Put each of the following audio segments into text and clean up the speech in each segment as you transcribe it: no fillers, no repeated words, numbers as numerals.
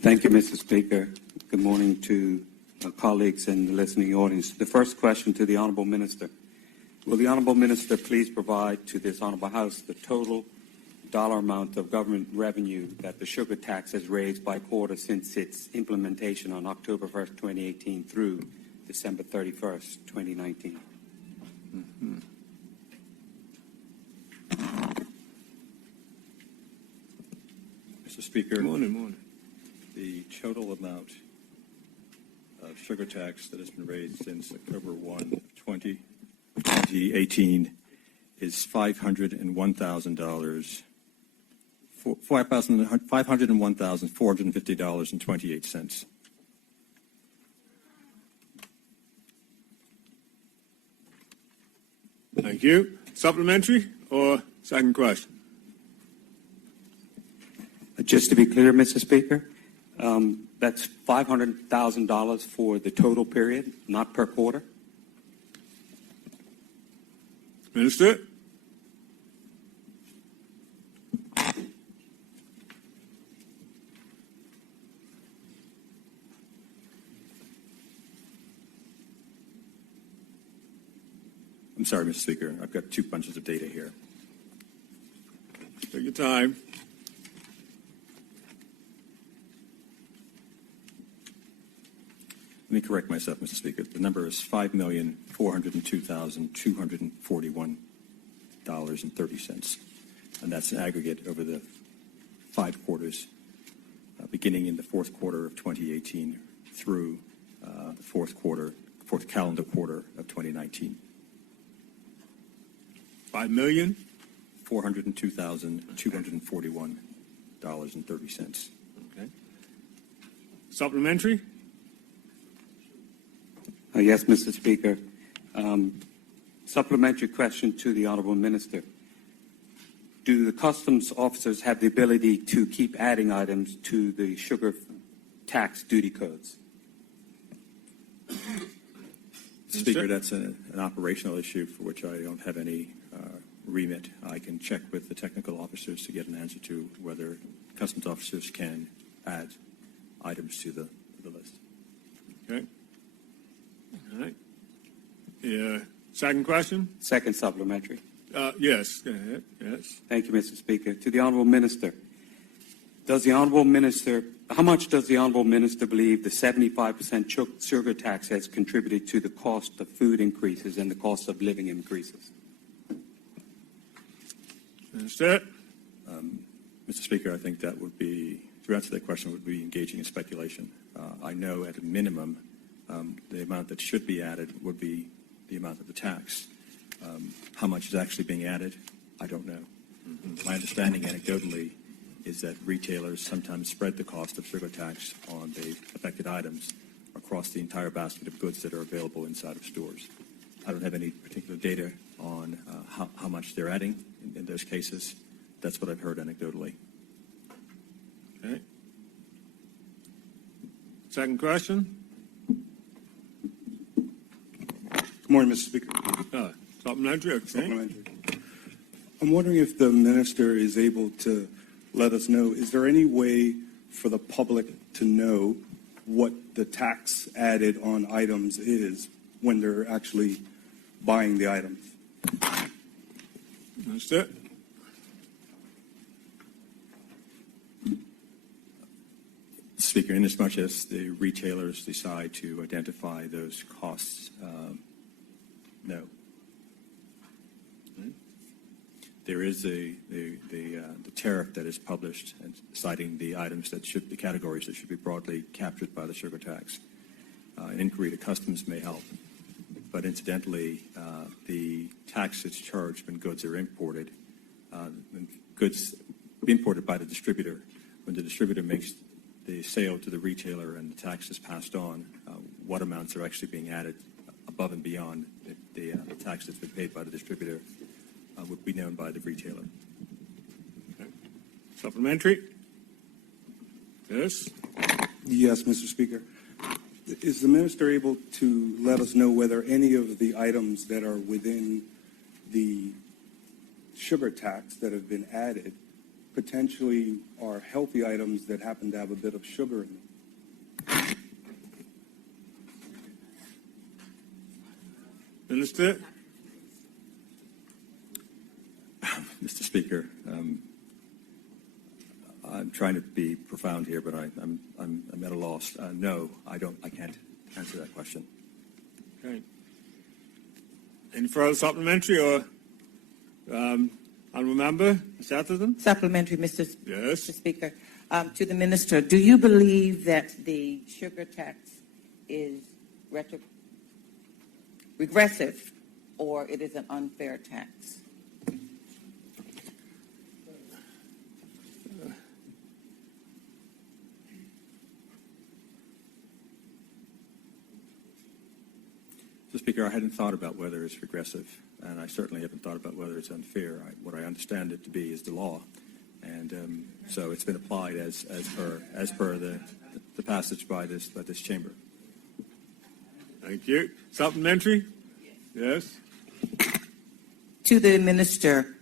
Thank you, Mr. Speaker. Good morning to colleagues and the listening audience. The first question to the Honourable Minister. Will the Honourable Minister please provide to this Honourable House the total dollar amount of government revenue that the sugar tax has raised by quarter since its implementation on October 1st, 2018 through December 31st, 2019? Mr. Speaker. Good morning. The total amount of sugar tax that has been raised since October 1, 2018 is $501,450.28. Thank you. Supplementary or second question? Just to be clear, Mr. Speaker, that's $500,000 for the total period, not per quarter? Minister? I'm sorry, Mr. Speaker. I've got two bunches of data here. Take your time. Let me correct myself, Mr. Speaker. The number is $5,402,241.30, and that's an aggregate over the 5 quarters, beginning in the fourth quarter of 2018 through the fourth calendar quarter of 2019. $5,402,241.30. Okay. Supplementary? Yes, Mr. Speaker. Supplementary question to the Honourable Minister. Do the customs officers have the ability to keep adding items to the sugar tax duty codes? Speaker, that's an operational issue for which I don't have any remit. I can check with the technical officers to get an answer to whether customs officers can add items to the list. Okay. All right. Yeah. Second question? Second supplementary. Yes. Go ahead. Yes. Thank you, Mr. Speaker. To the Honourable Minister. How much does the Honourable Minister believe the 75% sugar tax has contributed to the cost of food increases and the cost of living increases? Minister? Mr. Speaker, I think that would be, to answer that question, would be engaging in speculation. I know at a minimum the amount that should be added would be the amount of the tax. How much is actually being added, I don't know. My understanding anecdotally is that retailers sometimes spread the cost of sugar tax on the affected items across the entire basket of goods that are available inside of stores. I don't have any particular data on how much they're adding in those cases. That's what I've heard anecdotally. Okay. Second question? Good morning, Mr. Speaker. Supplementary. Okay. Supplementary. I'm wondering if the minister is able to let us know, is there any way for the public to know what the tax added on items is when they're actually buying the items? Minister? Speaker, inasmuch as the retailers decide to identify those costs, no. There is the tariff that is published and citing the items that the categories that should be broadly captured by the sugar tax. An inquiry to customs may help, but incidentally, the tax that's charged when goods are imported, goods imported by the distributor, when the distributor makes the sale to the retailer and the tax is passed on, what amounts are actually being added above and beyond the tax that's been paid by the distributor would be known by the retailer. Okay. Supplementary? Yes? Yes, Mr. Speaker. Is the minister able to let us know whether any of the items that are within the sugar tax that have been added, potentially are healthy items that happen to have a bit of sugar in them? Minister? Mr. Speaker, I'm trying to be profound here, but I'm at a loss. No, I can't answer that question. Okay. Any further supplementary or honourable member, Ms. Atherton? Supplementary, Mr. Yes. Mr. Speaker. To the Minister, do you believe that the sugar tax is regressive or it is an unfair tax? Mr. Speaker, I hadn't thought about whether it's regressive, and I certainly haven't thought about whether it's unfair. What I understand it to be is the law, and so it's been applied as per the passage by this chamber. Thank you. Supplementary? Yes. To the Minister,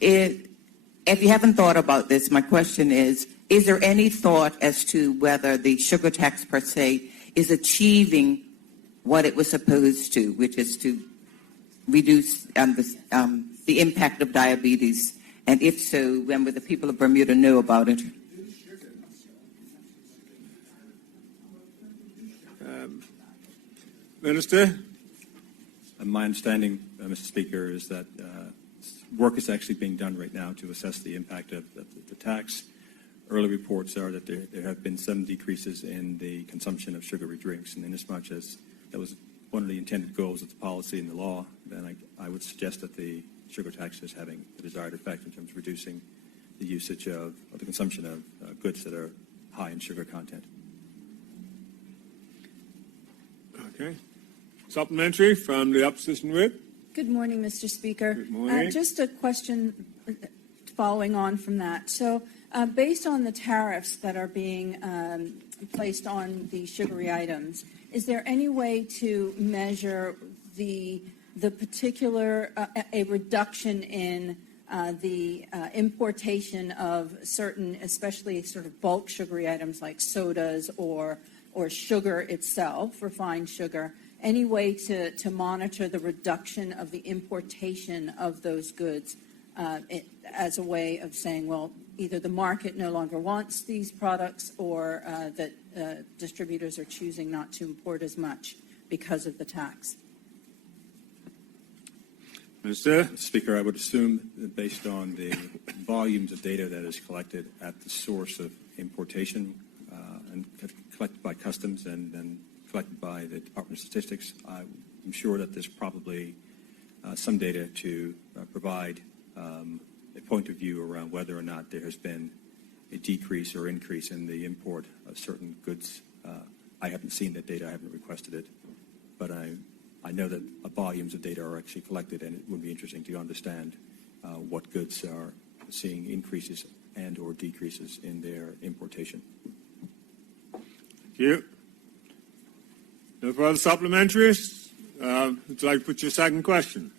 if you haven't thought about this, my question is there any thought as to whether the sugar tax per se is achieving what it was supposed to, which is to reduce the impact of diabetes? And if so, when will the people of Bermuda know about it? Minister? My understanding, Mr. Speaker, is that work is actually being done right now to assess the impact of the tax. Early reports are that there have been some decreases in the consumption of sugary drinks, and inasmuch as that was one of the intended goals of the policy and the law, then I would suggest that the sugar tax is having the desired effect in terms of reducing the usage of the consumption of goods that are high in sugar content. Okay. Supplementary from the opposition whip. Good morning, Mr. Speaker. Good morning. Just a question following on from that. So based on the tariffs that are being placed on the sugary items, is there any way to measure the particular, a reduction in the importation of certain, especially sort of bulk sugary items like sodas or sugar itself, refined sugar? Any way to monitor the reduction of the importation of those goods as a way of saying, well, either the market no longer wants these products or that distributors are choosing not to import as much because of the tax? Minister? Speaker, I would assume that based on the volumes of data that is collected at the source of importation and collected by Customs and collected by the Department of Statistics, I'm sure that there's probably some data to provide a point of view around whether or not there has been a decrease or increase in the import of certain goods. I haven't seen that data. I haven't requested it. But I know that volumes of data are actually collected, and it would be interesting to understand what goods are seeing increases and or decreases in their importation. Thank you. No further supplementaries? Would you like to put your second question?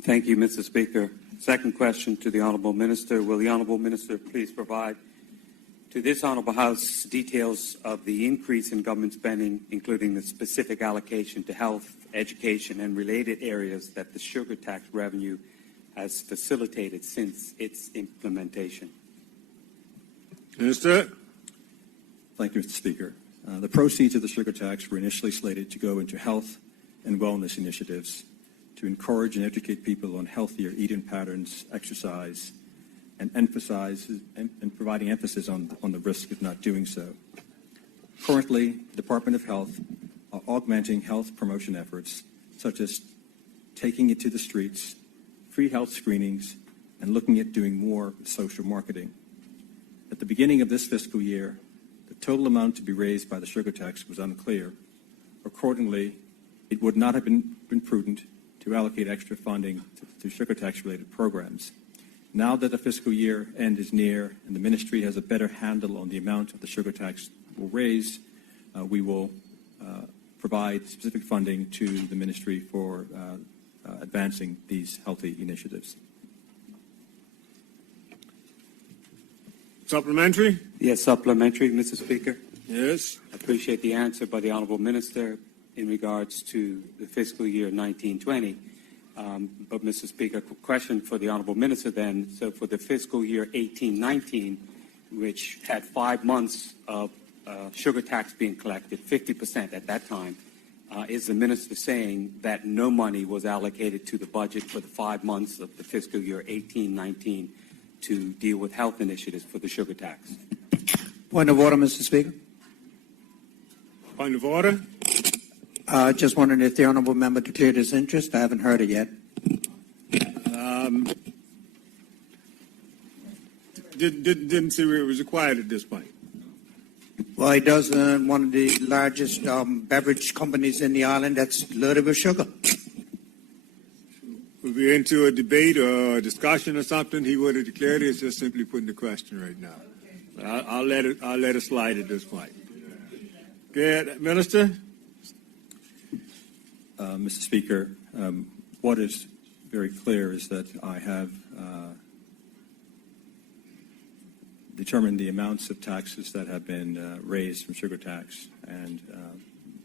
Thank you, Mr. Speaker. Second question to the Honourable Minister. Will the Honourable Minister please provide to this Honourable House details of the increase in government spending, including the specific allocation to health, education, and related areas that the sugar tax revenue has facilitated since its implementation? Minister? Thank you, Mr. Speaker. The proceeds of the sugar tax were initially slated to go into health and wellness initiatives to encourage and educate people on healthier eating patterns, exercise, and providing emphasis on the risk of not doing so. Currently, the Department of Health are augmenting health promotion efforts, such as taking it to the streets, free health screenings, and looking at doing more social marketing. At the beginning of this fiscal year, the total amount to be raised by the sugar tax was unclear. Accordingly, it would not have been prudent to allocate extra funding to sugar tax-related programs. Now that the fiscal year end is near and the ministry has a better handle on the amount of the sugar tax will raise, we will provide specific funding to the ministry for advancing these healthy initiatives. Supplementary? Yes, supplementary, Mr. Speaker. Yes. I appreciate the answer by the Honorable Minister in regards to the fiscal year 1920. But, Mr. Speaker, question for the Honorable Minister then. So for the fiscal year 1819, which had 5 months of sugar tax being collected, 50% at that time, is the minister saying that no money was allocated to the budget for the 5 months of the fiscal year 1819 to deal with health initiatives for the sugar tax? Point of order, Mr. Speaker. Point of order? Just wondering if the honourable member declared his interest. I haven't heard it yet. Didn't see where it was required at this point. Well, he does one of the largest beverage companies in the island that's loaded with sugar. If we're into a debate or a discussion or something, he would have declared it. It's just simply putting the question right now. I'll let it slide at this point. Good, Minister. Mr. Speaker, what is very clear is that I have determined the amounts of taxes that have been raised from sugar tax, and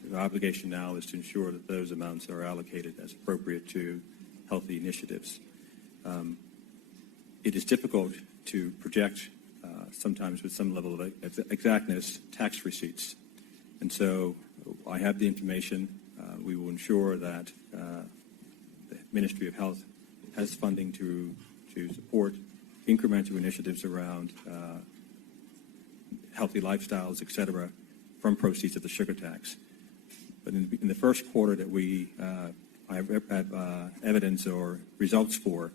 the obligation now is to ensure that those amounts are allocated as appropriate to healthy initiatives. It is difficult to project, sometimes with some level of exactness, tax receipts. And so I have the information. We will ensure that the Ministry of Health has funding to support incremental initiatives around healthy lifestyles, et cetera, from proceeds of the sugar tax. But in the first quarter that I have evidence or results for,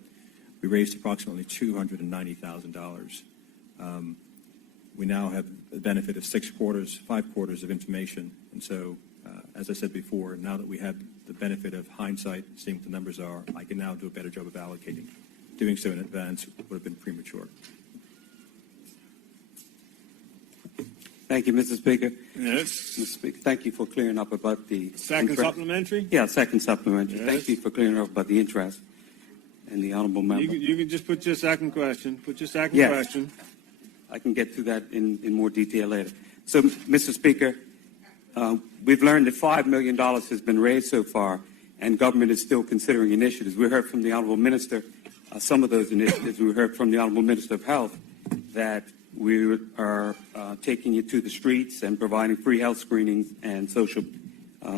we raised approximately $290,000. We now have the benefit of 5 quarters of information. And so, as I said before, now that we have the benefit of hindsight, seeing what the numbers are, I can now do a better job of allocating. Doing so in advance would have been premature. Thank you, Mr. Speaker. Yes. Mr. Speaker, thank you for clearing up about the Second interest. supplementary? Yeah, second supplementary. Yes. Thank you for clearing up about the interest and the honorable member. You can just put your second question. Put your second Yes. question. I can get to that in more detail later. So, Mr. Speaker, we've learned that $5 million has been raised so far, and government is still considering initiatives. We heard from the Honorable Minister some of those initiatives. We heard from the Honorable Minister of Health that we are taking you to the streets and providing free health screenings and social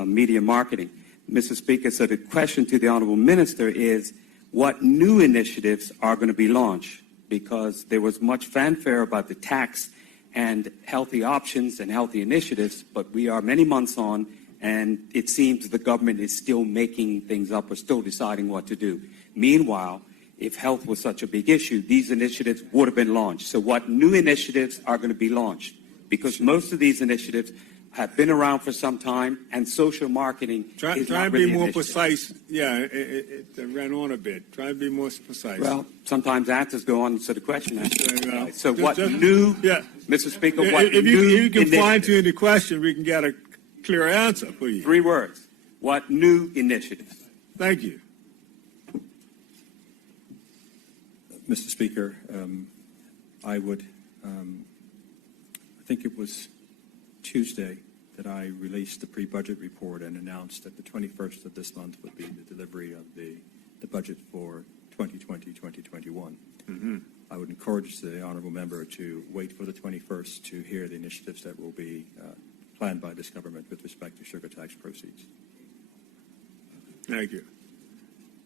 media marketing. Mr. Speaker, so the question to the Honorable Minister is, what new initiatives are going to be launched? Because there was much fanfare about the tax and healthy options and healthy initiatives, but we are many months on, and it seems the government is still making things up or still deciding what to do. Meanwhile, if health was such a big issue, these initiatives would have been launched. So what new initiatives are going to be launched? Because most of these initiatives have been around for some time, and social marketing Try is and not be really more an initiative. precise. Yeah, it ran on a bit. Try and be more precise. Well, sometimes answers go on to the question. Well, So just- what just- new, yeah. Mr. Speaker, what If new you can fine initiatives? tune the question, we can get a clear answer for you. 3 words. What new initiatives? Thank you. Mr. Speaker, I think it was Tuesday that I released the pre-budget report and announced that the 21st of this month would be the delivery of the budget for 2020-2021. I would encourage the honourable member to wait for the 21st to hear the initiatives that will be planned by this government with respect to sugar tax proceeds. Thank you.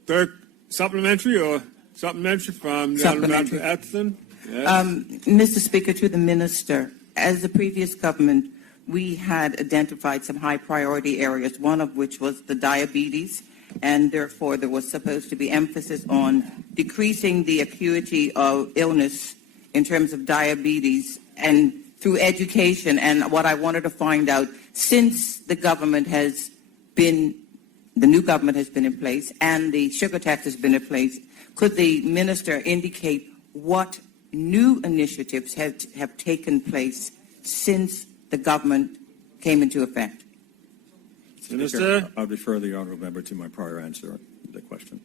Third supplementary from the Supplementary. Honorable Atherton? Yes. Mr. Speaker, to the minister, as the previous government, we had identified some high priority areas, one of which was the diabetes, and therefore there was supposed to be emphasis on decreasing the acuity of illness in terms of diabetes and through education. And what I wanted to find out, since the new government has been in place and the sugar tax has been in place, could the minister indicate what new initiatives have taken place since the government came into effect? Minister? I'll defer the honourable member to my prior answer. the question.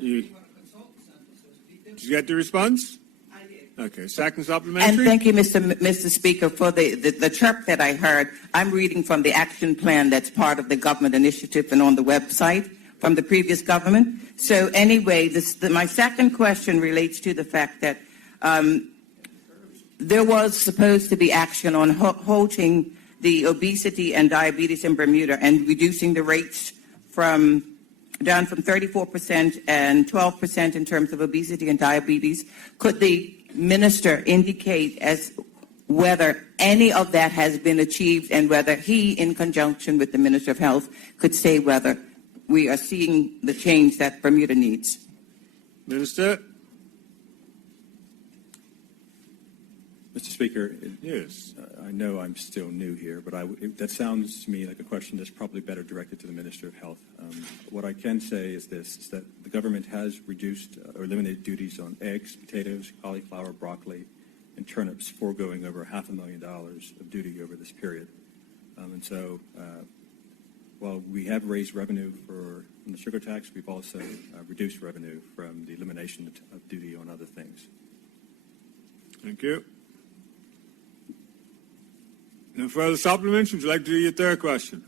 Did you get the response? I did. Okay, second And supplementary. thank you, Mr. Speaker, for the chirp that I heard. I'm reading from the action plan that's part of the government initiative and on the website from the previous government. So anyway, my second question relates to the fact that there was supposed to be action on halting the obesity and diabetes in Bermuda and reducing the rates down from 34% and 12% in terms of obesity and diabetes. Could the minister indicate as whether any of that has been achieved and whether he, in conjunction with the Minister of Health, could say whether we are seeing the change that Bermuda needs? Minister? Mr. Speaker, Yes. I know I'm still new here, but that sounds to me like a question that's probably better directed to the Minister of Health. What I can say is this, is that the government has reduced or eliminated duties on eggs, potatoes, cauliflower, broccoli, and turnips, foregoing over $500,000 of duty over this period. And so while we have raised revenue from the sugar tax, we've also reduced revenue from the elimination of duty on other things. Thank you. No further supplements? Would you like to do your third question?